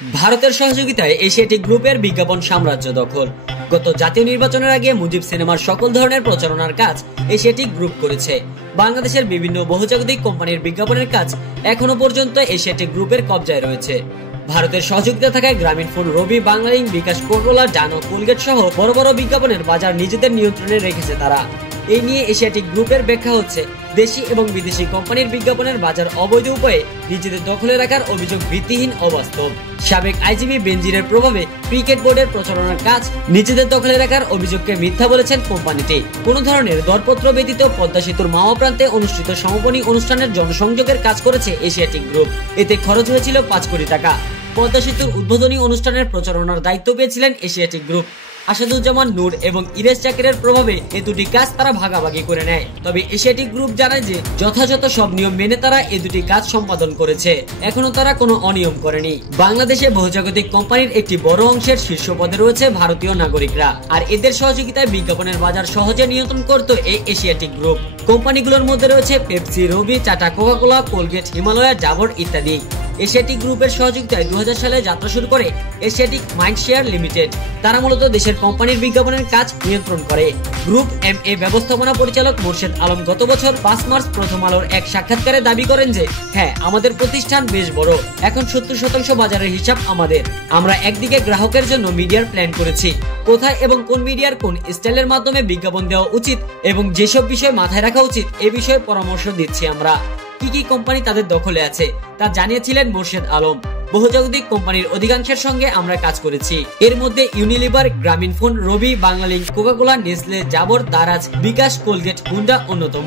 ভারতের সহযোগিতায় এশিয়াটিক গ্রুপের বিজ্ঞাপন সাম্রাজ্য দখল। গত জাতীয় নির্বাচনের আগে মুজিব সিনেমার সকল ধরনের প্রচারণার কাজ এশিয়াটিক গ্রুপ করেছে। বাংলাদেশের বিভিন্ন বহুজাতিক কোম্পানির বিজ্ঞাপনের কাজ এখনো পর্যন্ত এশিয়াটিক গ্রুপের কবজায় রয়েছে। ভারতের সহযোগিতা থাকায় গ্রামীণফোন, রবি, বাংলালিংক, বিকাশ, কোকা-কোলা, ডানো, কোলগেট সহ বড় বড় বিজ্ঞাপনের বাজার নিজেদের নিয়ন্ত্রণে রেখেছে তারা। এই নিয়ে এশিয়াটিক গ্রুপের ব্যাখ্যা হচ্ছে, দেশি এবং বিদেশি কোম্পানির বিজ্ঞাপনের বাজার অবৈধ উপায়ে নিজেদের দখলে রাখার অভিযোগ ভিত্তিহীন, অবাস্তব। সাবেক আইজিপি বেনজিরের প্রভাবে ক্রিকেট বোর্ডের প্রচারণার কাজ নিজেদের দখলে রাখার অভিযোগকে মিথ্যা বলেছেন কোম্পানিটি। কোন ধরনের দরপত্র ব্যতীত পদ্মা সেতুর মাওয়া প্রান্তে অনুষ্ঠিত সমাপনী অনুষ্ঠানের জনসংযোগের কাজ করেছে এশিয়াটিক গ্রুপ। এতে খরচ হয়েছিল 5 কোটি টাকা। পদ্মা সেতুর উদ্বোধনী অনুষ্ঠানের প্রচারণার দায়িত্ব পেয়েছিলেন এশিয়াটিক গ্রুপ। আসাদুজ্জামান নূর এবং ইরেশ জাকিরের প্রভাবে এই দুটি কাজ তারা ভাগাভাগি করে নেয়। তবে এশিয়াটিক গ্রুপ জানায় যে যথাযথ সব নিয়ম মেনে তারা এই দুটি কাজ সম্পাদন করেছে, এখনো তারা কোনো অনিয়ম করেনি। বাংলাদেশে বহুজাতিক কোম্পানির একটি বড় অংশের শীর্ষ পদে রয়েছে ভারতীয় নাগরিকরা, আর এদের সহযোগিতায় বিজ্ঞাপনের বাজার সহজে নিয়ন্ত্রণ করত এই এশিয়াটিক গ্রুপ। কোম্পানিগুলোর মধ্যে রয়েছে Pepsi, Robi, Tata, Coca Cola, Colgate, Himalaya, Dabur ইত্যাদি। এশিয়াটিক গ্রুপের সহযোগিতায় 2000 সালে যাত্রা শুরু করে এশিয়াটিক মাইন্ডশেয়ার লিমিটেড। তারা মূলত দেশের কোম্পানির বিজ্ঞাপনের কাজ নিয়ন্ত্রণ করে। গ্রুপ এমএ ব্যবস্থাপনা পরিচালক মোর্শেদ আলম গত বছর 5 মার্চ প্রথম আলোর এক সাক্ষাৎকারে দাবি করেন যে, হ্যাঁ, আমাদের প্রতিষ্ঠান বেশ বড়, এখন 70% বাজারের হিসাব আমাদের। আমরা একদিকে গ্রাহকের জন্য মিডিয়ার প্ল্যান করেছি, কোথায় এবং কোন মিডিয়ার কোন স্টাইলের মাধ্যমে বিজ্ঞাপন দেওয়া উচিত এবং যেসব বিষয় মাথায় রাখা উচিত এ বিষয়ে পরামর্শ দিচ্ছি আমরা। কি কি কোম্পানি তাদের দখলে আছে তা জানিয়েছিলেন মোর্শেদ আলম। বহুজাতিক কোম্পানির অধিকাংশের সঙ্গে আমরা কাজ করেছি। এর মধ্যে ইউনিলিভার, গ্রামীণফোন, রবি, বাংলালিংক, কোকা-কোলা, নেসলে, জাবর, দারাজ, বিকাশ, কোলগেট, হুন্ডা অন্যতম।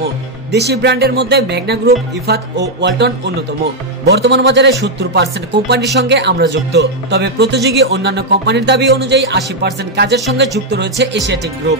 দেশি ব্র্যান্ডের মধ্যে ম্যাগনা গ্রুপ, ইফাত ও ওয়ালটন অন্যতম। বর্তমান বাজারে 70% কোম্পানির সঙ্গে আমরা যুক্ত। তবে প্রতিযোগী অন্যান্য কোম্পানির দাবি অনুযায়ী 80% কাজের সঙ্গে যুক্ত রয়েছে এশিয়াটিক গ্রুপ।